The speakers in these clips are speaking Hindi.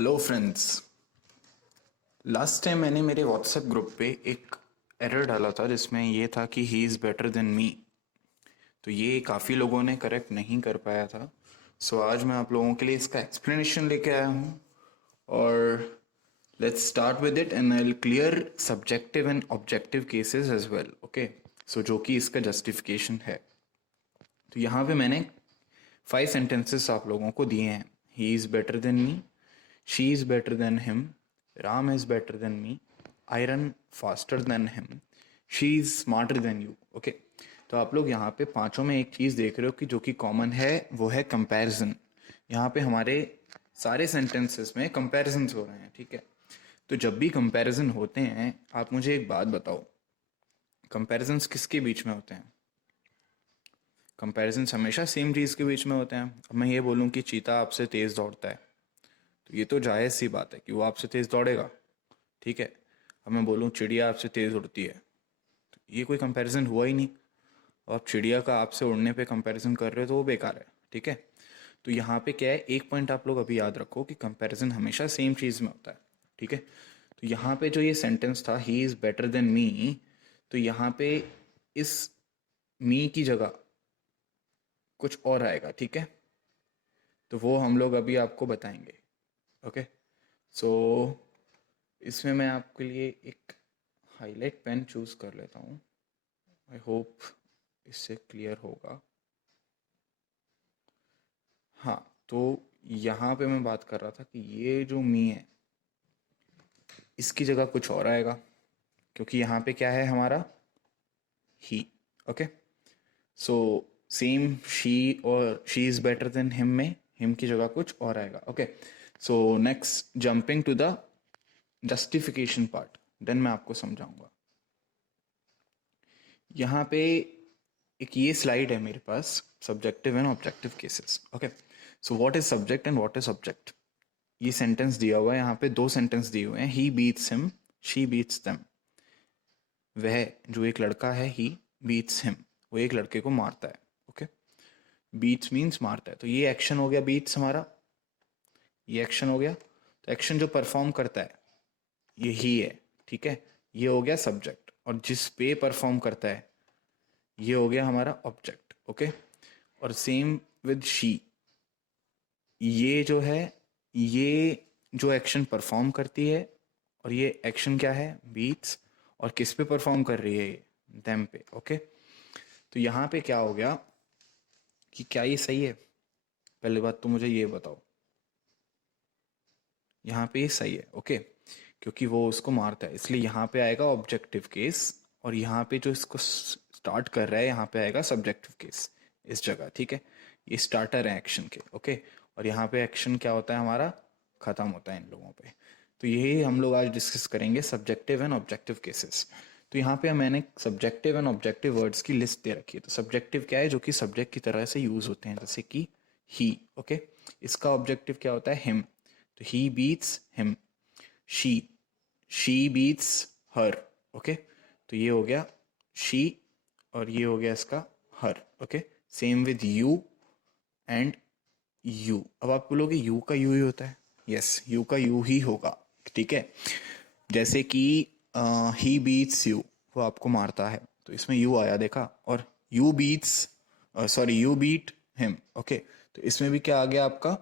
Hello friends. लास्ट टाइम मैंने मेरे व्हाट्सएप ग्रुप पे एक एरर डाला था जिसमें ये था कि ही इज़ बेटर देन मी। तो ये काफ़ी लोगों ने करेक्ट नहीं कर पाया था। सो आज मैं आप लोगों के लिए इसका एक्सप्लेनेशन लेके आया हूँ। और let's start with it and I will clear subjective and objective cases as well. Okay, so जो कि इसका जस्टिफिकेशन है। तो यहाँ पे मैंने 5 सेंटेंसेस आप लोगों को दिए हैं। ही is better than me, she is better than him, Ram is better than me, I run faster than him, she is smarter than you. Okay, तो आप लोग यहाँ पे पांचों में एक चीज़ देख रहे हो कि जो कि कॉमन है वो है कंपैरिजन। यहाँ पे हमारे सारे सेंटेंसेस में कंपैरिजन्स हो रहे हैं, ठीक है। तो जब भी कंपैरिजन होते हैं आप मुझे एक बात बताओ, कंपैरिजन्स किसके बीच में होते हैं? कंपैरिजन्स हमेशा सेम चीज़ के बीच में होते हैं। अब मैं ये बोलूँ कि चीता आपसे तेज़ दौड़ता है, तो ये तो जायज़ सी बात है कि वो आपसे तेज़ दौड़ेगा, ठीक है। अब मैं बोलूँ चिड़िया आपसे तेज़ उड़ती है, तो ये कोई कंपैरिजन हुआ ही नहीं। और आप चिड़िया का आपसे उड़ने पे कंपैरिजन कर रहे हो तो वो बेकार है, ठीक है। तो यहाँ पे क्या है, एक पॉइंट आप लोग अभी याद रखो कि कंपैरिजन हमेशा सेम चीज़ में होता है, ठीक है। तो यहाँ पे जो ये सेंटेंस था ही इज़ बेटर देन मी, तो यहाँ पे इस मी की जगह कुछ और आएगा, ठीक है। तो वो हम लोग अभी आपको बताएंगे। ओके, सो इसमें मैं आपके लिए एक हाईलाइट पेन चूज़ कर लेता हूँ। आई होप इससे क्लियर होगा। हाँ, तो यहाँ पे मैं बात कर रहा था कि ये जो मी है इसकी जगह कुछ और आएगा, क्योंकि यहाँ पे क्या है हमारा ही। ओके, सो सेम शी और she is better than him में हिम की जगह कुछ और आएगा। Okay, so next jumping to the justification part, then मैं आपको समझाऊंगा। यहाँ पे एक ये स्लाइड है मेरे पास, subjective and objective cases. Okay, so what is subject and what is object. ये सेंटेंस दिया हुआ है, यहाँ पे दो सेंटेंस दिए हुए हैं, he beats him, she beats them. वह जो एक लड़का है, ही बीट्स हिम, वो एक लड़के को मारता है। ओके, बीट्स मीन्स मारता है, तो ये एक्शन हो गया बीट्स हमारा, ये एक्शन हो गया। तो एक्शन जो परफॉर्म करता है ये ही है, ठीक है। ये हो गया सब्जेक्ट, और जिस पे परफॉर्म करता है ये हो गया हमारा ऑब्जेक्ट। ओके, और सेम विद शी, ये जो है, ये जो एक्शन परफॉर्म करती है, और ये एक्शन क्या है, बीट्स, और किस पे परफॉर्म कर रही है ये, देम पे। ओके, तो यहाँ पे क्या हो गया कि क्या ये सही है? पहली बात तो मुझे ये बताओ, यहाँ पे ये सही है, ओके, क्योंकि वो उसको मारता है, इसलिए यहाँ पे आएगा ऑब्जेक्टिव केस, और यहाँ पे जो इसको स्टार्ट कर रहा है यहाँ पे आएगा सब्जेक्टिव केस इस जगह, ठीक है। ये स्टार्टर है एक्शन के, ओके। और यहाँ पे एक्शन क्या होता है हमारा, खत्म होता है इन लोगों पे। तो यही हम लोग आज डिस्कस करेंगे, सब्जेक्टिव एंड ऑब्जेक्टिव केसेस। तो यहाँ पे मैंने सब्जेक्टिव एंड ऑब्जेक्टिव वर्ड्स की लिस्ट दे रखी है। तो सब्जेक्टिव क्या है, जो कि सब्जेक्ट की तरह से यूज होते हैं, जैसे कि ही। ओके, इसका ऑब्जेक्टिव क्या होता है, हिम। तो he beats him, she she beats her. Okay, तो ये हो गया शी, और ये हो गया इसका her. Okay, same with you and you. अब आप बोलोगे यू का यू ही होता है, यस, यू का यू ही होगा, ठीक है। जैसे कि ही बीट्स यू, वो आपको मारता है, तो इसमें यू आया, देखा। और you beats, sorry, you beat him. Okay, तो इसमें भी क्या आ गया आपका,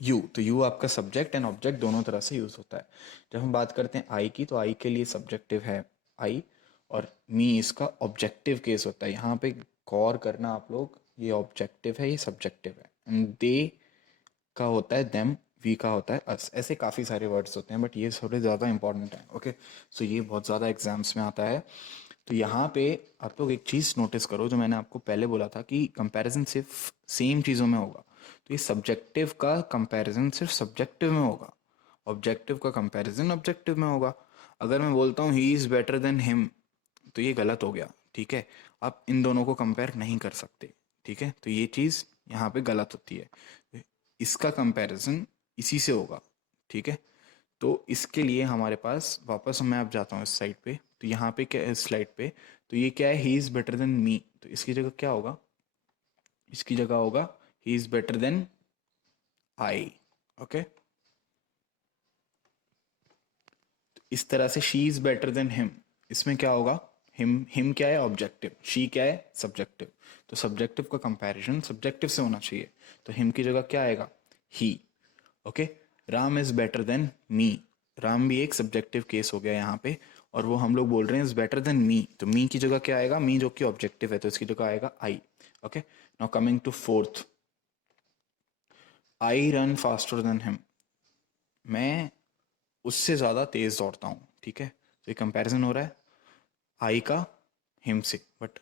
यू। तो यू आपका सब्जेक्ट एंड ऑब्जेक्ट दोनों तरह से यूज होता है। जब हम बात करते हैं आई की, तो आई के लिए सब्जेक्टिव है आई, और मी इसका ऑब्जेक्टिव केस होता है। यहाँ पे गौर करना आप लोग, ये ऑब्जेक्टिव है, ये सब्जेक्टिव है। एंड दे का होता है देम, वी का होता है अस। ऐसे काफ़ी सारे वर्ड्स होते हैं, बट ये थोड़े ज़्यादा इंपॉर्टेंट हैं। ओके, सो ये बहुत ज़्यादा एग्जाम्स में आता है। तो यहाँ पे आप लोग एक चीज़ नोटिस करो, जो मैंने आपको पहले बोला था कि कंपैरिजन सिर्फ सेम चीज़ों में होगा। तो ये सब्जेक्टिव का कंपैरिजन सिर्फ सब्जेक्टिव में होगा, ऑब्जेक्टिव का कंपैरिजन ऑब्जेक्टिव में होगा। अगर मैं बोलता हूँ ही इज़ बेटर देन हिम, तो ये गलत हो गया, ठीक है। आप इन दोनों को कंपेयर नहीं कर सकते, ठीक है। तो ये चीज़ यहाँ पे गलत होती है। इसका कंपैरिजन इसी से होगा, ठीक है। तो इसके लिए हमारे पास, वापस मैं अब जाता हूँ इस साइड पे, तो यहाँ पे क्या है, इस स्लाइड पे, तो ये क्या है, he is better than me, तो इसकी जगह क्या होगा, इसकी जगह होगा he is better than I. Okay, इस तरह से she is better than him, इसमें क्या होगा, हिम क्या है ऑब्जेक्टिव, शी क्या है सब्जेक्टिव, तो सब्जेक्टिव का कंपैरिजन सब्जेक्टिव से होना चाहिए, तो हिम की जगह क्या आएगा, he. Okay, Ram is better than me, Ram भी एक सब्जेक्टिव केस हो गया यहाँ पे, और वो हम लोग बोल रहे हैं इज बेटर देन मी, तो मी की जगह क्या आएगा, मी जो कि ऑब्जेक्टिव है तो इसकी जगह आएगा I. Okay, now coming to fourth, I run faster than him, मैं उससे ज़्यादा तेज़ दौड़ता हूँ, ठीक है, तो ये कंपैरिजन हो रहा है आई का हिम से, बट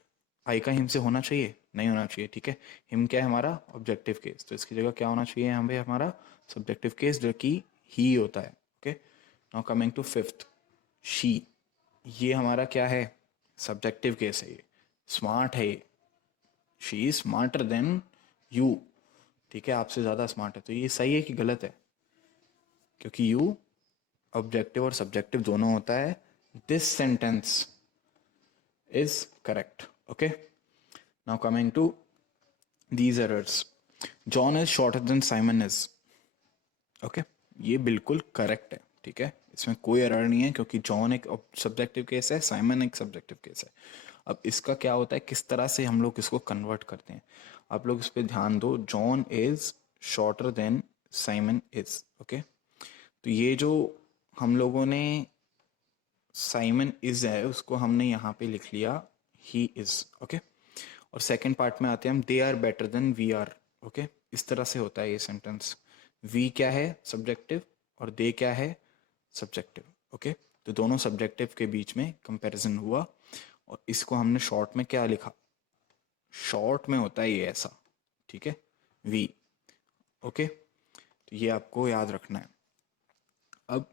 आई का हिम से होना चाहिए, नहीं होना चाहिए, ठीक है, हिम क्या है हमारा ऑब्जेक्टिव केस, तो इसकी जगह क्या होना चाहिए यहाँ पे हमारा सब्जेक्टिव केस जो कि ही होता है। Okay, now coming to fifth, she, ये हमारा क्या है सब्जेक्टिव केस है, ये स्मार्ट है, ये she is smarter than you, ठीक है, आपसे ज़्यादा स्मार्ट है, तो ये सही है कि गलत है, क्योंकि यू ऑब्जेक्टिव और सब्जेक्टिव दोनों होता है, this sentence is correct. Okay, now coming to these errors, John is shorter than Simon is, okay, ये बिल्कुल करेक्ट है, ठीक है, इसमें कोई एरर नहीं है, क्योंकि जॉन एक सब्जेक्टिव केस है, साइमन एक सब्जेक्टिव केस है। अब इसका क्या होता है, किस तरह से हम लोग इसको कन्वर्ट करते हैं, आप लोग इस पर ध्यान दो, John is shorter than Simon is, okay, तो ये जो हम लोगों ने साइमन इज है उसको हमने यहाँ पे लिख लिया ही इज, ओके, और सेकंड पार्ट में आते हैं हम, they are better than we are, okay, इस तरह से होता है ये सेंटेंस, वी क्या है सब्जेक्टिव और दे क्या है सब्जेक्टिव, ओके, तो दोनों सब्जेक्टिव के बीच में कंपैरिजन हुआ, और इसको हमने शॉर्ट में क्या लिखा, शॉर्ट में होता है ये ऐसा, ठीक है, वी, ओके, तो ये आपको याद रखना है। अब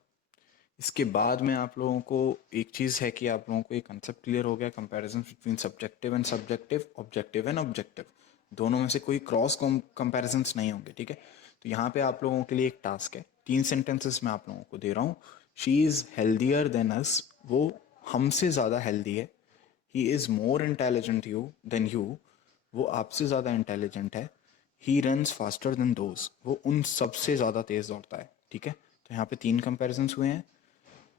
इसके बाद में आप लोगों को एक चीज़ है कि आप लोगों को ये कंसेप्ट क्लियर हो गया, comparison between subjective and subjective, objective and objective, दोनों में से कोई क्रॉस कंपैरिजंस नहीं होंगे, ठीक है, तो यहाँ पे आप लोगों के लिए एक टास्क है, 3 सेंटेंसेस मैं आप लोगों को दे रहा हूँ, she is healthier than us, वो हमसे ज़्यादा हेल्दी है, he is more intelligent you than you, वो आपसे ज़्यादा इंटेलिजेंट है, he runs faster than those, वो उन सबसे ज़्यादा तेज़ दौड़ता है, ठीक है, तो यहाँ पे 3 कंपैरिजंस हुए हैं,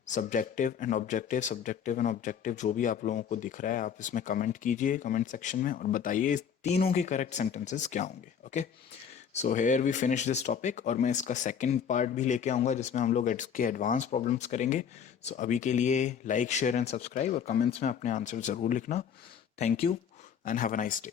subjective and objective, subjective and objective, जो भी आप लोगों को दिख रहा है आप इसमें कमेंट कीजिए कमेंट सेक्शन में, और बताइए इस तीनों के करेक्ट सेंटेंसेस क्या होंगे। Okay, so here we finish this topic, और मैं इसका सेकंड पार्ट भी लेके आऊँगा जिसमें हम लोग इसके एडवांस प्रॉब्लम्स करेंगे। सो अभी के लिए लाइक शेयर एंड सब्सक्राइब, और कमेंट्स में अपने आंसर ज़रूर लिखना। Thank you and have a nice day.